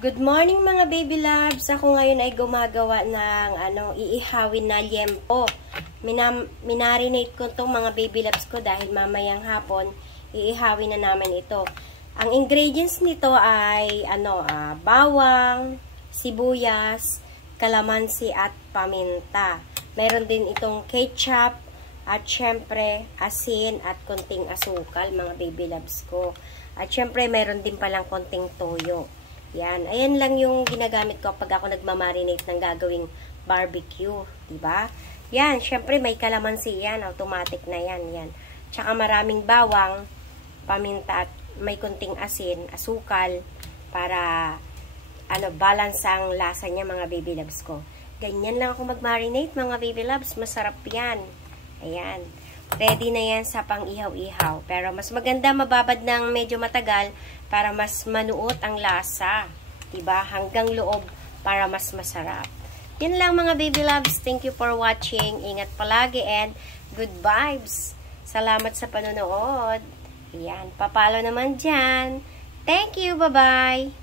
Good morning mga baby loves. Ako ngayon ay gumagawa ng iihawin na liempo. Minarinate ko itong mga baby loves ko dahil mamayang hapon iihawin na namin ito. Ang ingredients nito ay bawang, sibuyas, kalamansi at paminta. Meron din itong ketchup at syempre asin at konting asukal mga baby loves ko. At syempre meron din palang konting toyo. Yan. Ayan lang yung ginagamit ko pag ako nagmamarinate ng gagawing barbecue. Diba? Yan. Syempre, may kalamansi yan. Automatic na yan. Yan. Tsaka maraming bawang, paminta at may kunting asin, asukal, para balance ang lasa niya mga baby loves ko. Ganyan lang ako magmarinate mga baby loves. Masarap yan. Ayan. Ready na yan sa pang-ihaw-ihaw. Pero mas maganda mababad ng medyo matagal para mas manuot ang lasa. Diba? Hanggang loob para mas masarap. Yun lang mga baby loves. Thank you for watching. Ingat palagi and good vibes. Salamat sa panonood. Ayan. Papalo naman dyan. Thank you. Bye-bye.